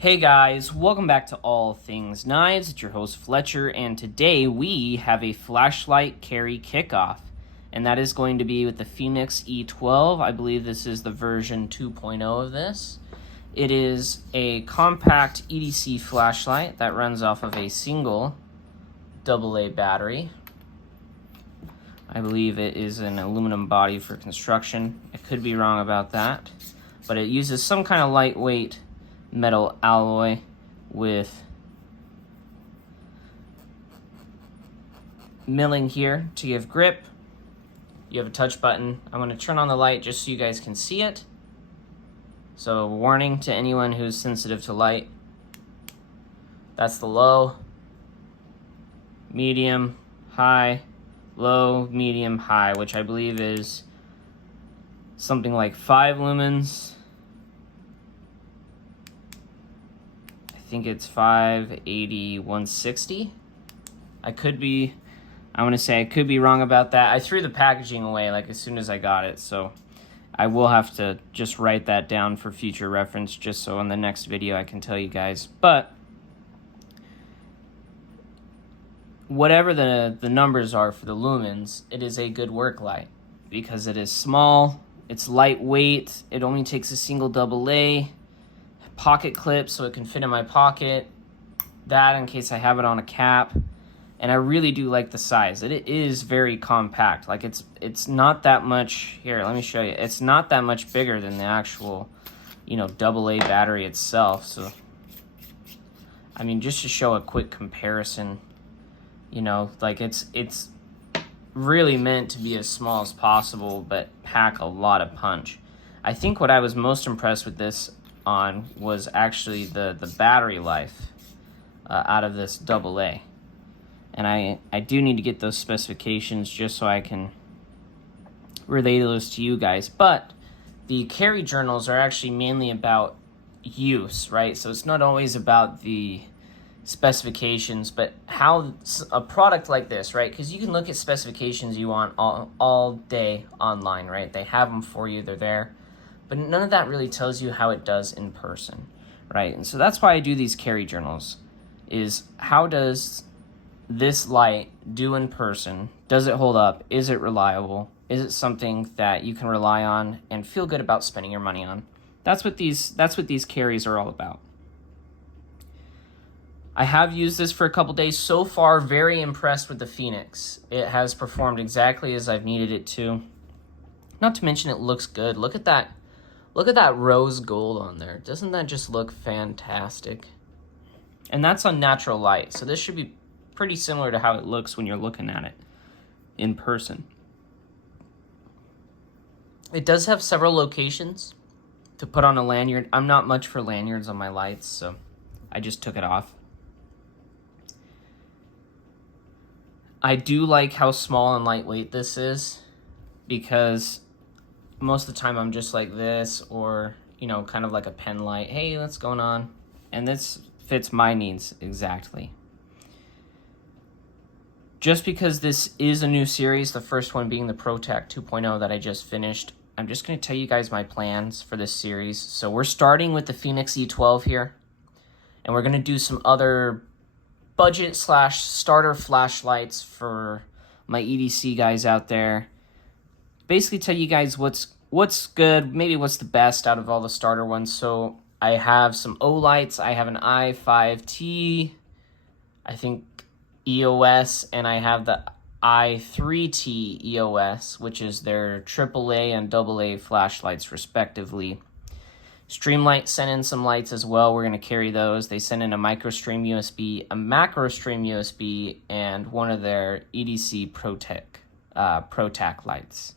Hey guys, welcome back to All Things Knives. It's your host Fletcher, and today we have a flashlight carry kickoff, and that is going to be with the Fénix E12. I believe this is the version 2.0 of this. It is a compact EDC flashlight that runs off of a single AA battery. I believe it is an aluminum body for construction. I could be wrong about that, but it uses some kind of lightweight metal alloy with milling here to give grip. You have a touch button. I'm going to turn on the light just so you guys can see it. So warning to anyone who's sensitive to light. That's the low, medium, high, low, medium, high, which I believe is something like 5 lumens. I think it's 580, 160. I could be wrong about that. I threw the packaging away like as soon as I got it, so I will have to just write that down for future reference, just so in the next video I can tell you guys. But whatever the numbers are for the lumens, it is a good work light because it is small, it's lightweight, it only takes a single AA, pocket clip so it can fit in my pocket, that in case I have it on a cap. And I really do like the size. It is very compact. Like it's not that much. Here, let me show you. It's not that much bigger than the actual, AA battery itself. So I mean, just to show a quick comparison, like it's really meant to be as small as possible but pack a lot of punch. I think what I was most impressed with this on was actually the battery life out of this AA. And I do need to get those specifications just so I can relay those to you guys. But the carry journals are actually mainly about use, right? So it's not always about the specifications, but how a product like this, right? Because you can look at specifications you want all day online, right? They have them for you, they're there. But none of that really tells you how it does in person, right? And so that's why I do these carry journals, is how does this light do in person? Does it hold up? Is it reliable? Is it something that you can rely on and feel good about spending your money on? That's what these carries are all about. I have used this for a couple days. So far, very impressed with the Fénix. It has performed exactly as I've needed it to. Not to mention it looks good. Look at that rose gold on there. Doesn't that just look fantastic? And that's on natural light. So this should be pretty similar to how it looks when you're looking at it in person. It does have several locations to put on a lanyard. I'm not much for lanyards on my lights, so I just took it off. I do like how small and lightweight this is, because most of the time I'm just like this, or kind of like a pen light. Hey, what's going on? And this fits my needs exactly. Just because this is a new series, the first one being the ProTac 2.0 that I just finished, I'm just going to tell you guys my plans for this series. So we're starting with the Fénix E12 here, and we're going to do some other budget / starter flashlights for my EDC guys out there. Basically tell you guys what's good, maybe what's the best out of all the starter ones. So I have some O lights, I have an i5T, I think EOS, and I have the i3T EOS, which is their AAA and AA flashlights respectively. Streamlight sent in some lights as well. We're going to carry those. They sent in a microstream USB, a macrostream USB, and one of their EDC ProTac lights.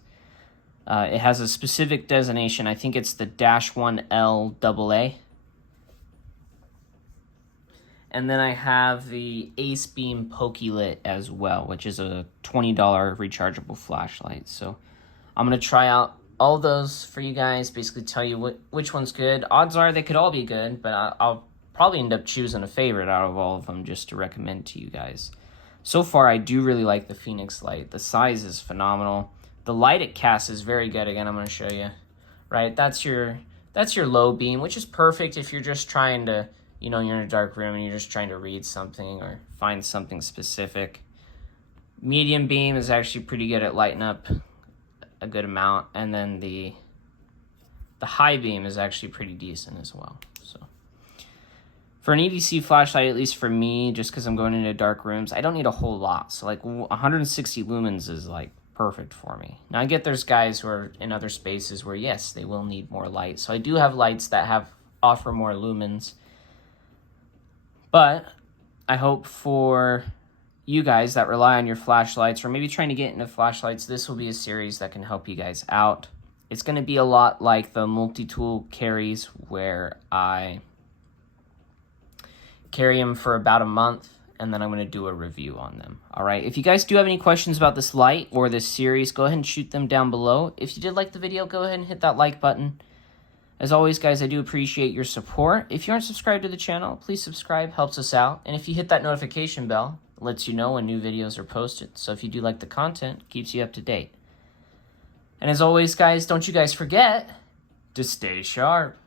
It has a specific designation. I think it's the -1L AA. And then I have the Ace Beam PokeLit as well, which is a $20 rechargeable flashlight. So I'm going to try out all those for you guys, basically tell you which one's good. Odds are they could all be good, but I'll probably end up choosing a favorite out of all of them just to recommend to you guys. So far, I do really like the Fénix light. The size is phenomenal. The light it casts is very good. Again, I'm going to show you. Right, that's your low beam, which is perfect if you're just trying to, you know, you're in a dark room and you're just trying to read something or find something specific. Medium beam is actually pretty good at lighting up a good amount, and then the high beam is actually pretty decent as well. So for an EDC flashlight, at least for me, just because I'm going into dark rooms, I don't need a whole lot. So like 160 lumens is like perfect for me. Now I get there's guys who are in other spaces where yes, they will need more light. So I do have lights that offer more lumens. But I hope for you guys that rely on your flashlights or maybe trying to get into flashlights, this will be a series that can help you guys out. It's going to be a lot like the multi-tool carries where I carry them for about a month and then I'm going to do a review on them. All right. If you guys do have any questions about this light or this series, go ahead and shoot them down below. If you did like the video, go ahead and hit that like button. As always, guys, I do appreciate your support. If you aren't subscribed to the channel, please subscribe, helps us out. And if you hit that notification bell, it lets you know when new videos are posted. So if you do like the content, it keeps you up to date. And as always, guys, don't you guys forget to stay sharp.